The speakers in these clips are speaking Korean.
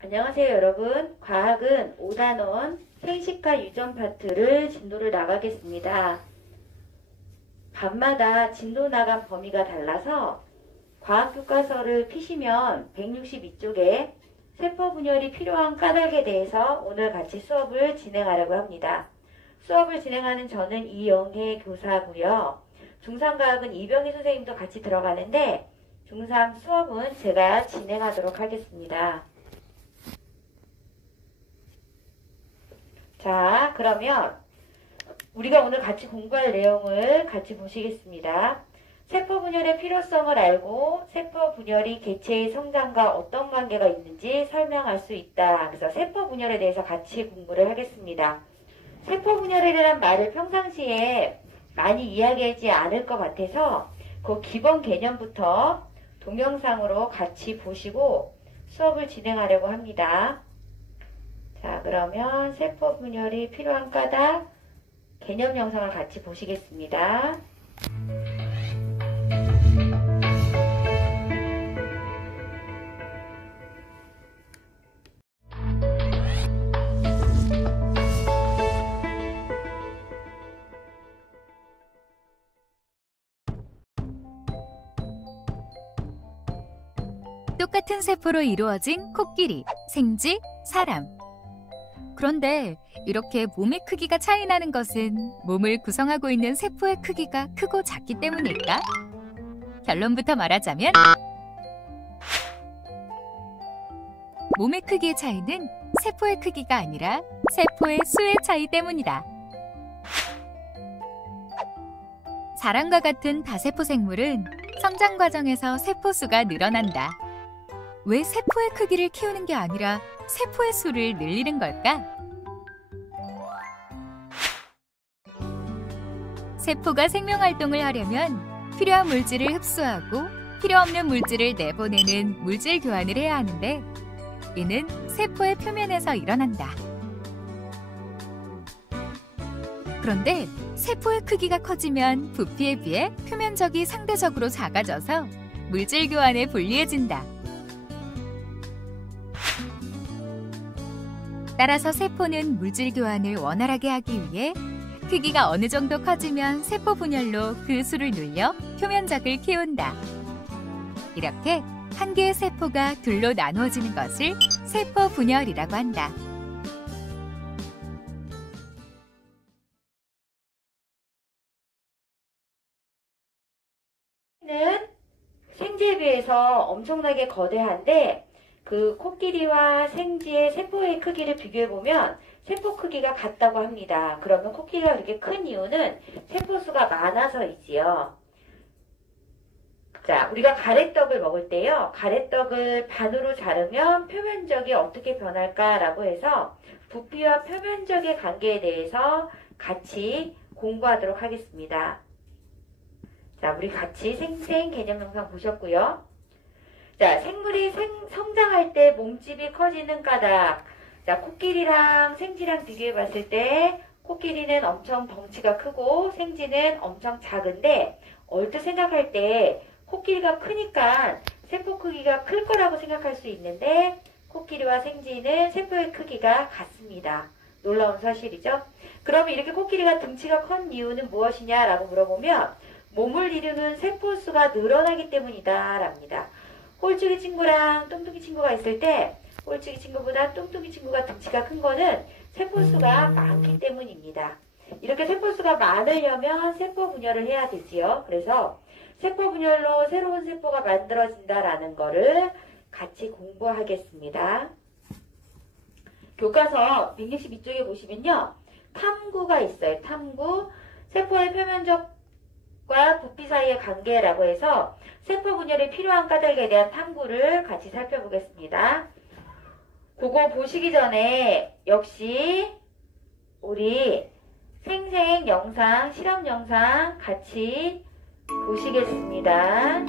안녕하세요 여러분. 과학은 5단원 생식과 유전 파트를 진도를 나가겠습니다. 밤마다 진도 나간 범위가 달라서 과학교과서를 피시면 162쪽에 세포 분열이 필요한 까닭에 대해서 오늘 같이 수업을 진행하려고 합니다. 수업을 진행하는 저는 이영혜 교사고요. 중3과학은 이병희 선생님도 같이 들어가는데 중3 수업은 제가 진행하도록 하겠습니다. 자, 그러면 우리가 오늘 같이 공부할 내용을 같이 보시겠습니다. 세포 분열의 필요성을 알고 세포 분열이 개체의 성장과 어떤 관계가 있는지 설명할 수 있다. 그래서 세포 분열에 대해서 같이 공부를 하겠습니다. 세포 분열이라는 말을 평상시에 많이 이야기하지 않을 것 같아서 그 기본 개념부터 동영상으로 같이 보시고 수업을 진행하려고 합니다. 자, 그러면 세포 분열이 필요한 까닭 개념 영상을 같이 보시겠습니다. 똑같은 세포로 이루어진 코끼리, 생쥐, 사람. 그런데 이렇게 몸의 크기가 차이 나는 것은 몸을 구성하고 있는 세포의 크기가 크고 작기 때문일까? 결론부터 말하자면 몸의 크기의 차이는 세포의 크기가 아니라 세포의 수의 차이 때문이다. 사람과 같은 다세포 생물은 성장 과정에서 세포 수가 늘어난다. 왜 세포의 크기를 키우는 게 아니라 세포의 수를 늘리는 걸까? 세포가 생명활동을 하려면 필요한 물질을 흡수하고 필요 없는 물질을 내보내는 물질 교환을 해야 하는데 이는 세포의 표면에서 일어난다. 그런데 세포의 크기가 커지면 부피에 비해 표면적이 상대적으로 작아져서 물질 교환에 불리해진다. 따라서 세포는 물질 교환을 원활하게 하기 위해 크기가 어느 정도 커지면 세포 분열로 그 수를 늘려 표면적을 키운다. 이렇게 한 개의 세포가 둘로 나누어지는 것을 세포 분열이라고 한다. 는 생쥐에 비해서 엄청나게 거대한데 그 코끼리와 생쥐의 세포의 크기를 비교해보면 세포 크기가 같다고 합니다. 그러면 코끼리가 그렇게 큰 이유는 세포수가 많아서이지요. 자, 우리가 가래떡을 먹을 때요. 가래떡을 반으로 자르면 표면적이 어떻게 변할까라고 해서 부피와 표면적의 관계에 대해서 같이 공부하도록 하겠습니다. 자, 우리 같이 생생 개념 영상 보셨고요. 자, 생물이 성장할 때 몸집이 커지는 까닭. 자, 코끼리랑 생쥐랑 비교해 봤을 때 코끼리는 엄청 덩치가 크고 생쥐는 엄청 작은데 얼핏 생각할 때 코끼리가 크니까 세포 크기가 클 거라고 생각할 수 있는데 코끼리와 생쥐는 세포의 크기가 같습니다. 놀라운 사실이죠. 그러면 이렇게 코끼리가 등치가 큰 이유는 무엇이냐라고 물어보면 몸을 이루는 세포수가 늘어나기 때문이다 랍니다. 꼴쭉이 친구랑 뚱뚱이 친구가 있을 때 꼴쭉이 친구보다 뚱뚱이 친구가 등치가 큰 거는 세포수가 많기 때문입니다. 이렇게 세포수가 많으려면 세포 분열을 해야 되지요. 그래서 세포 분열로 새로운 세포가 만들어진다라는 거를 같이 공부하겠습니다. 교과서 162쪽에 보시면요. 탐구가 있어요. 탐구. 세포의 표면적과 부피 사이의 관계라고 해서 세포 분열이 필요한 까닭에 대한 탐구를 같이 살펴보겠습니다. 그거 보시기 전에 역시 우리 생생 영상, 실험 영상 같이 보시겠습니다.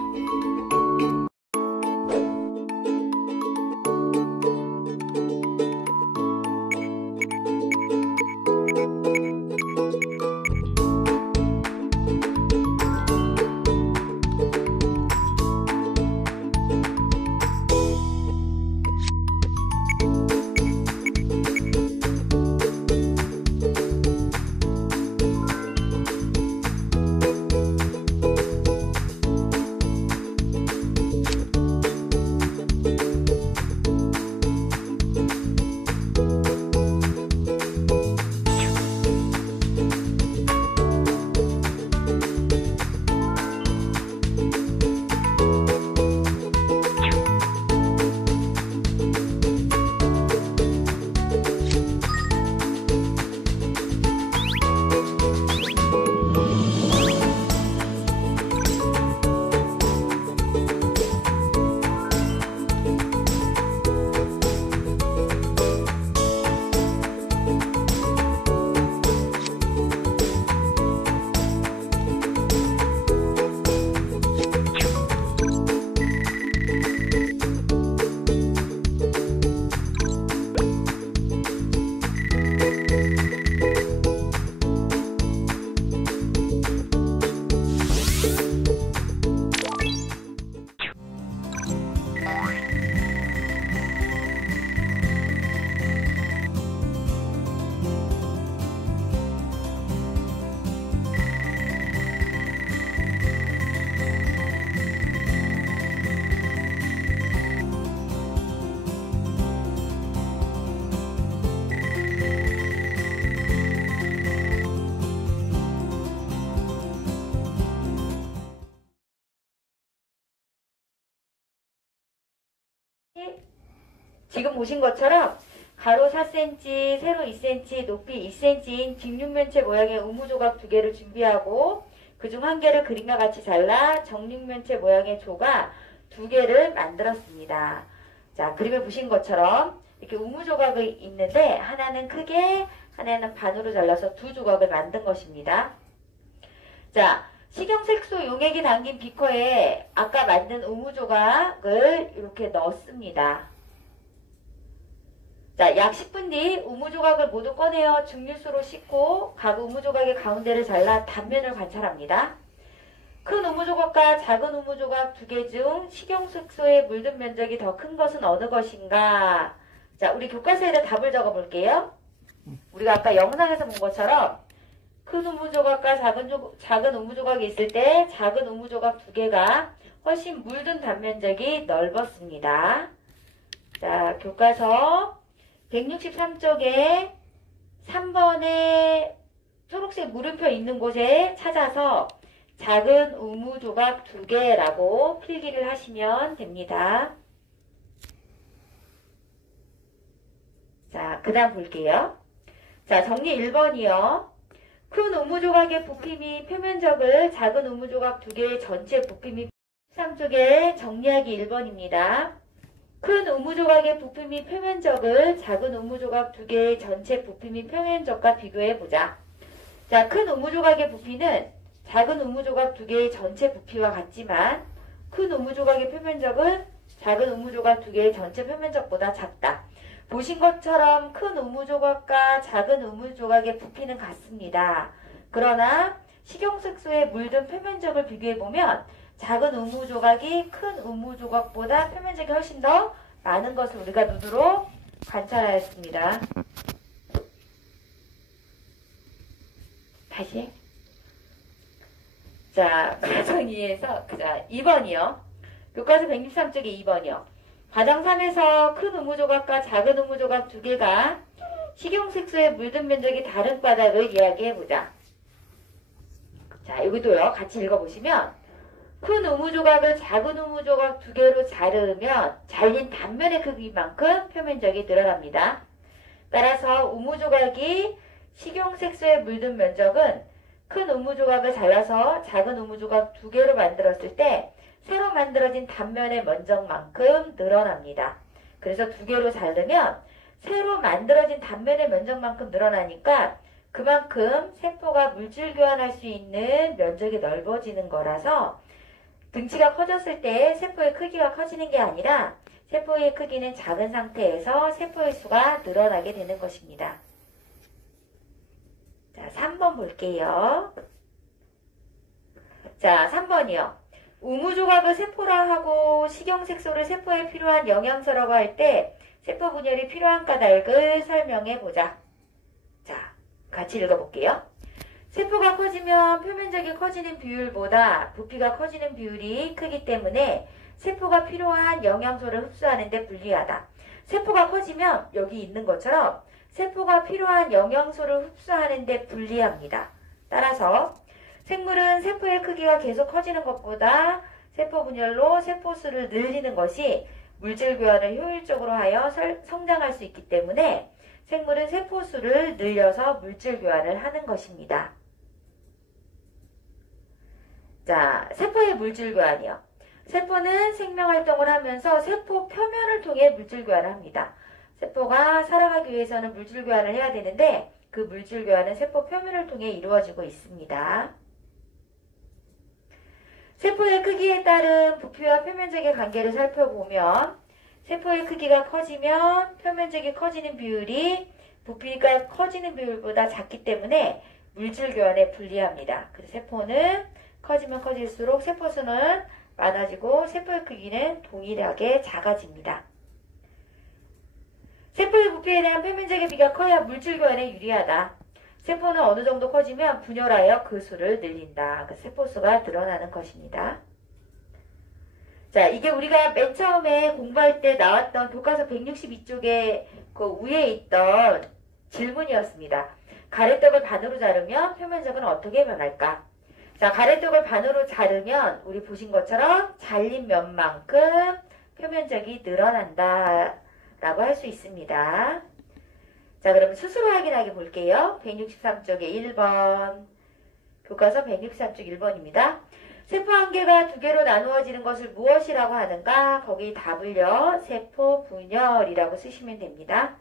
지금 보신 것처럼 가로 4cm, 세로 2cm, 높이 2cm인 뒷육면체 모양의 우무조각 2개를 준비하고 그중 1개를 그림과 같이 잘라 정육면체 모양의 조각 2개를 만들었습니다. 자, 그림에 보신 것처럼 이렇게 우무조각이 있는데 하나는 크게, 하나는 반으로 잘라서 2조각을 만든 것입니다. 자, 식용색소 용액이 담긴 비커에 아까 만든 우무조각을 이렇게 넣습니다. 자, 약 10분 뒤 우무조각을 모두 꺼내어 증류수로 씻고 각 우무조각의 가운데를 잘라 단면을 관찰합니다. 큰 우무조각과 작은 우무조각 2개 중 식용색소에 물든 면적이 더 큰 것은 어느 것인가? 자, 우리 교과서에다 답을 적어 볼게요. 우리가 아까 영상에서 본 것처럼 큰 우무조각과 작은 우무조각이 있을 때 작은 우무조각 2개가 훨씬 물든 단면적이 넓었습니다. 자, 교과서 163쪽에 3번에 초록색 물음표 있는 곳에 찾아서 작은 우무조각 2개라고 필기를 하시면 됩니다. 자, 그 다음 볼게요. 자, 정리 1번이요. 큰 우무조각의 부피 표면적을 작은 우무조각 2개의 전체 부피 3쪽에 정리하기 1번입니다. 큰 우무조각의 부피 및 표면적을 작은 우무조각 2개의 전체 부피 및 표면적과 비교해보자. 자, 큰 우무조각의 부피는 작은 우무조각 2개의 전체 부피와 같지만 큰 우무조각의 표면적은 작은 우무조각 2개의 전체 표면적보다 작다. 보신 것처럼 큰 우무조각과 작은 우무조각의 부피는 같습니다. 그러나 식용색소에 물든 표면적을 비교해보면 작은 우무조각이 큰 우무조각보다 표면적이 훨씬 더 많은 것을 우리가 눈으로 관찰하였습니다. 다시. 자, 과정 2에서, 자, 2번이요. 교과서 163쪽에 2번이요. 과정 3에서 큰 우무조각과 작은 우무조각 2개가 식용색소에 물든 면적이 다른 까닭을 이야기해보자. 자, 여기도요. 같이 읽어보시면 큰 우무조각을 작은 우무조각 2개로 자르면 잘린 단면의 크기만큼 표면적이 늘어납니다. 따라서 우무조각이 식용색소에 물든 면적은 큰 우무조각을 잘라서 작은 우무조각 2개로 만들었을 때 새로 만들어진 단면의 면적만큼 늘어납니다. 그래서 2개로 자르면 새로 만들어진 단면의 면적만큼 늘어나니까 그만큼 세포가 물질 교환할 수 있는 면적이 넓어지는 거라서 등치가 커졌을 때 세포의 크기가 커지는 게 아니라 세포의 크기는 작은 상태에서 세포의 수가 늘어나게 되는 것입니다. 자, 3번 볼게요. 자, 3번이요. 우무조각을 세포라 하고 식용색소를 세포에 필요한 영양소라고 할 때 세포 분열이 필요한 까닭을 설명해 보자. 자, 같이 읽어볼게요. 세포가 커지면 표면적이 커지는 비율보다 부피가 커지는 비율이 크기 때문에 세포가 필요한 영양소를 흡수하는 데 불리하다. 세포가 커지면 여기 있는 것처럼 세포가 필요한 영양소를 흡수하는 데 불리합니다. 따라서 생물은 세포의 크기가 계속 커지는 것보다 세포 분열로 세포 수를 늘리는 것이 물질 교환을 효율적으로 하여 성장할 수 있기 때문에 생물은 세포 수를 늘려서 물질 교환을 하는 것입니다. 자, 세포의 물질 교환이요. 세포는 생명활동을 하면서 세포 표면을 통해 물질 교환을 합니다. 세포가 살아가기 위해서는 물질 교환을 해야 되는데 그 물질 교환은 세포 표면을 통해 이루어지고 있습니다. 세포의 크기에 따른 부피와 표면적의 관계를 살펴보면 세포의 크기가 커지면 표면적이 커지는 비율이 부피가 커지는 비율보다 작기 때문에 물질 교환에 불리합니다. 그래서 세포는 커지면 커질수록 세포 수는 많아지고 세포의 크기는 동일하게 작아집니다. 세포의 부피에 대한 표면적의 비가 커야 물질 교환에 유리하다. 세포는 어느 정도 커지면 분열하여 그 수를 늘린다. 그 세포 수가 늘어나는 것입니다. 자, 이게 우리가 맨 처음에 공부할 때 나왔던 교과서 162쪽에 그 위에 있던 질문이었습니다. 가래떡을 반으로 자르면 표면적은 어떻게 변할까? 자, 가래떡을 반으로 자르면 우리 보신 것처럼 잘린 면만큼 표면적이 늘어난다 라고 할 수 있습니다. 자, 그럼 스스로 확인하게 볼게요. 163쪽에 1번. 교과서 163쪽 1번입니다. 세포 한 개가 두 개로 나누어지는 것을 무엇이라고 하는가? 거기 답을요. 세포 분열이라고 쓰시면 됩니다.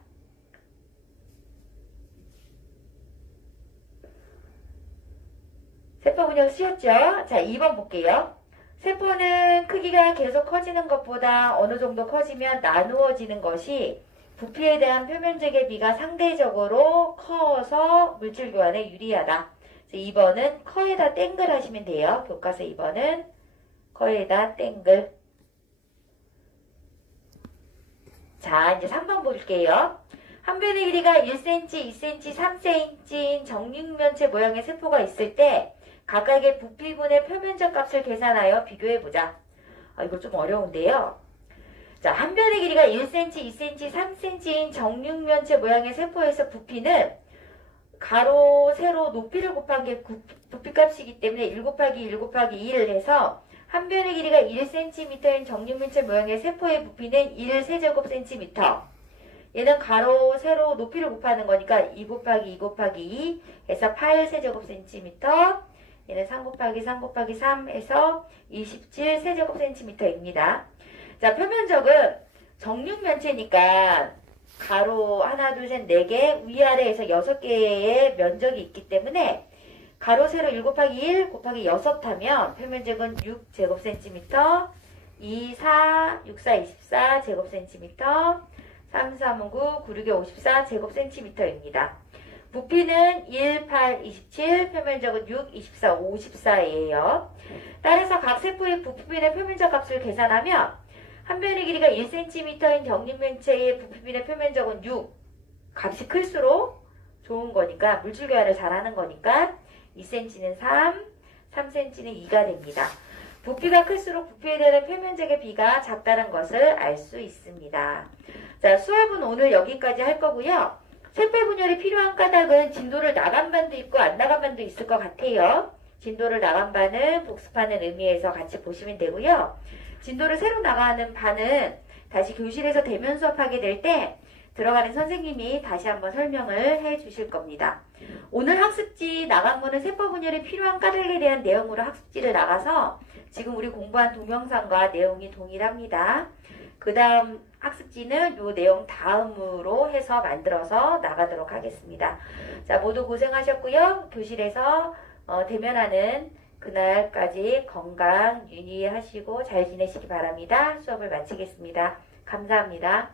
세포 분열 쓰셨죠? 자, 2번 볼게요. 세포는 크기가 계속 커지는 것보다 어느 정도 커지면 나누어지는 것이 부피에 대한 표면적의 비가 상대적으로 커서 물질 교환에 유리하다. 2번은 커에다 땡글 하시면 돼요. 교과서 2번은 커에다 땡글. 자, 이제 3번 볼게요. 한 변의 길이가 1cm, 2cm, 3cm인 정육면체 모양의 세포가 있을 때 각각의 부피분의 표면적 값을 계산하여 비교해보자. 이거 좀 어려운데요. 자, 한 변의 길이가 1cm, 2cm, 3cm인 정육면체 모양의 세포에서 부피는 가로, 세로, 높이를 곱한 게 부피값이기 때문에 1 곱하기 1 곱하기 2를 해서 한 변의 길이가 1cm인 정육면체 모양의 세포의 부피는 1세제곱cm. 얘는 가로, 세로, 높이를 곱하는 거니까 2 곱하기 2 곱하기 2 해서 8세제곱cm. 얘는 3 곱하기 3 곱하기 3 해서 27세제곱cm입니다. 자, 표면적은 정육면체니까 가로 하나, 둘, 셋, 4개, 위아래에서 6개의 면적이 있기 때문에 가로, 세로 1 곱하기 1 곱하기 6 하면 표면적은 6제곱cm, 2, 4, 6, 4, 24 제곱cm, 3, 3, 9, 9, 6, 54 제곱cm입니다. 부피는 1, 8, 27, 표면적은 6, 24, 54예요. 따라서 각 세포의 부피분의 표면적 값을 계산하면 한 변의 길이가 1cm인 정육면체의 부피분의 표면적은 6. 값이 클수록 좋은 거니까 물질 교환을 잘하는 거니까 2cm는 3, 3cm는 2가 됩니다. 부피가 클수록 부피에 대한 표면적의 비가 작다는 것을 알 수 있습니다. 자, 수업은 오늘 여기까지 할 거고요. 세포 분열이 필요한 까닭은 진도를 나간 반도 있고 안 나간 반도 있을 것 같아요. 진도를 나간 반은 복습하는 의미에서 같이 보시면 되고요. 진도를 새로 나가는 반은 다시 교실에서 대면 수업하게 될 때 들어가는 선생님이 다시 한번 설명을 해 주실 겁니다. 오늘 학습지 나간 거는 세포 분열이 필요한 까닭에 대한 내용으로 학습지를 나가서 지금 우리 공부한 동영상과 내용이 동일합니다. 그 다음 학습지는 이 내용 다음으로 해서 만들어서 나가도록 하겠습니다. 자, 모두 고생하셨고요. 교실에서 대면하는 그날까지 건강 유의하시고 잘 지내시기 바랍니다. 수업을 마치겠습니다. 감사합니다.